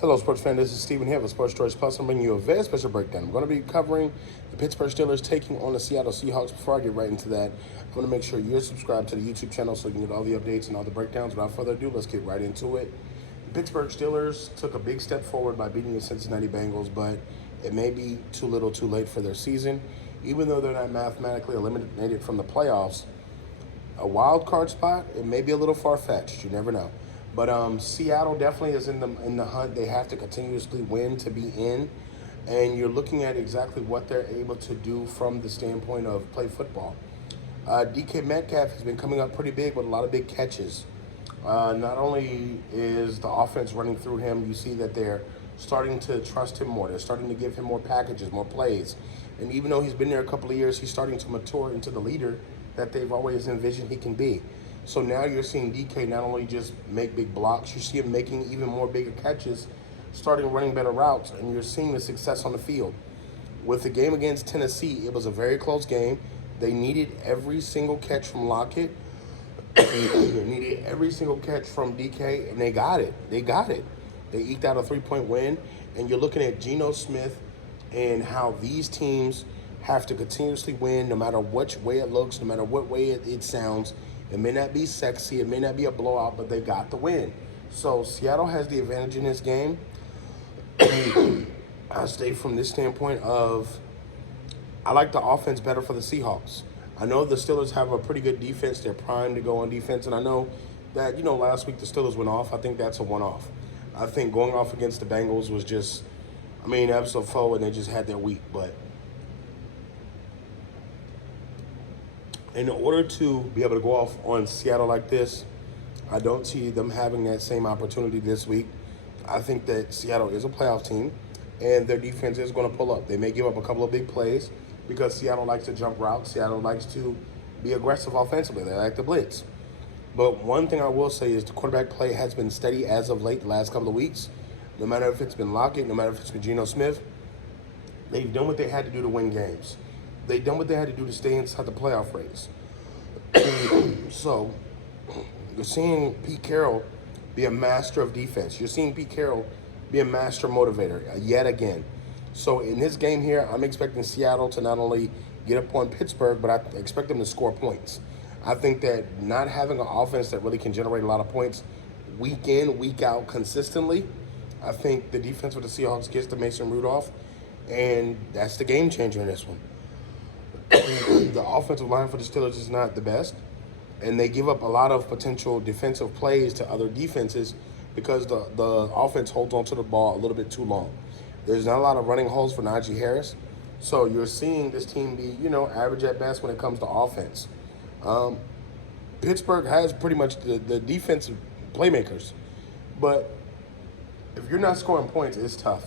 Hello, sports fan. This is Steven here with Sports Choice Plus. I'm bringing you a very special breakdown. I'm going to be covering the Pittsburgh Steelers taking on the Seattle Seahawks. Before I get right into that, I'm going to make sure you're subscribed to the YouTube channel so you can get all the updates and all the breakdowns. Without further ado, let's get right into it. The Pittsburgh Steelers took a big step forward by beating the Cincinnati Bengals, but it may be too little too late for their season. Even though they're not mathematically eliminated from the playoffs, a wild card spot, it may be a little far-fetched. You never know. But Seattle definitely is in the hunt. They have to continuously win to be in. And you're looking at exactly what they're able to do from the standpoint of play football. DK Metcalf has been coming up pretty big with a lot of big catches. Not only is the offense running through him, you see that they're starting to trust him more. They're starting to give him more packages, more plays. And even though he's been there a couple of years, he's starting to mature into the leader that they've always envisioned he can be. So now you're seeing DK not only just make big blocks, you see him making even more bigger catches, starting running better routes, and you're seeing the success on the field. With the game against Tennessee, it was a very close game. They needed every single catch from Lockett. They needed every single catch from DK, and they got it. They eked out a 3-point win, and you're looking at Geno Smith and how these teams have to continuously win no matter which way it looks, no matter what way it sounds. It may not be sexy, it may not be a blowout, but they got the win. So Seattle has the advantage in this game. I stay from this standpoint of I like the offense better for the Seahawks. I know the Steelers have a pretty good defense. They're primed to go on defense, and I know that, last week the Steelers went off. I think that's a one-off. I think going off against the Bengals was just, episode 4, and they just had their week. But in order to be able to go off on Seattle like this, I don't see them having that same opportunity this week. I think that Seattle is a playoff team, and their defense is going to pull up. They may give up a couple of big plays because Seattle likes to jump routes. Seattle likes to be aggressive offensively. They like to blitz. But one thing I will say is the quarterback play has been steady as of late, the last couple of weeks. No matter if it's been Lockett, no matter if it's been Geno Smith, they've done what they had to do to win games. They've done what they had to do to stay inside the playoff race. So you're seeing Pete Carroll be a master of defense. You're seeing Pete Carroll be a master motivator yet again. So in this game here, I'm expecting Seattle to not only get up on Pittsburgh, but I expect them to score points. I think that not having an offense that really can generate a lot of points week in, week out consistently, I think the defense for the Seahawks gets to Mason Rudolph, and that's the game changer in this one. The offensive line for the Steelers is not the best, and they give up a lot of potential defensive plays to other defenses because the offense holds on to the ball a little bit too long. There's not a lot of running holes for Najee Harris, so you're seeing this team be, average at best when it comes to offense. Pittsburgh has pretty much the defensive playmakers, but if you're not scoring points, it's tough.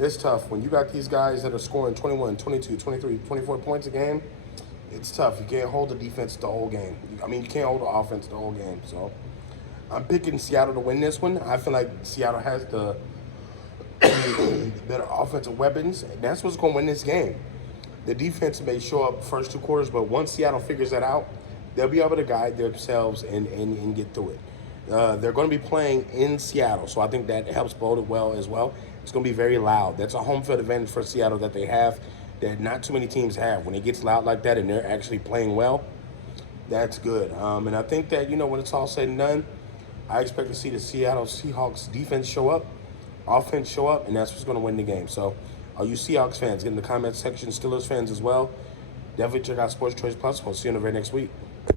It's tough. When you got these guys that are scoring 21, 22, 23, 24 points a game, it's tough. You can't hold the defense the whole game. You can't hold the offense the whole game. So I'm picking Seattle to win this one. I feel like Seattle has the better offensive weapons, and that's what's going to win this game. The defense may show up first 2 quarters, but once Seattle figures that out, they'll be able to guide themselves and get through it. They're going to be playing in Seattle, so I think that helps bode it well as well. It's going to be very loud. That's a home field advantage for Seattle that they have that not too many teams have. When it gets loud like that and they're actually playing well, that's good. And I think that, when it's all said and done, I expect to see the Seattle Seahawks defense show up, offense show up, and that's what's going to win the game. So all you Seahawks fans, get in the comments section, Steelers fans as well. Definitely check out Sports Choice Plus. We'll see you in the very next week.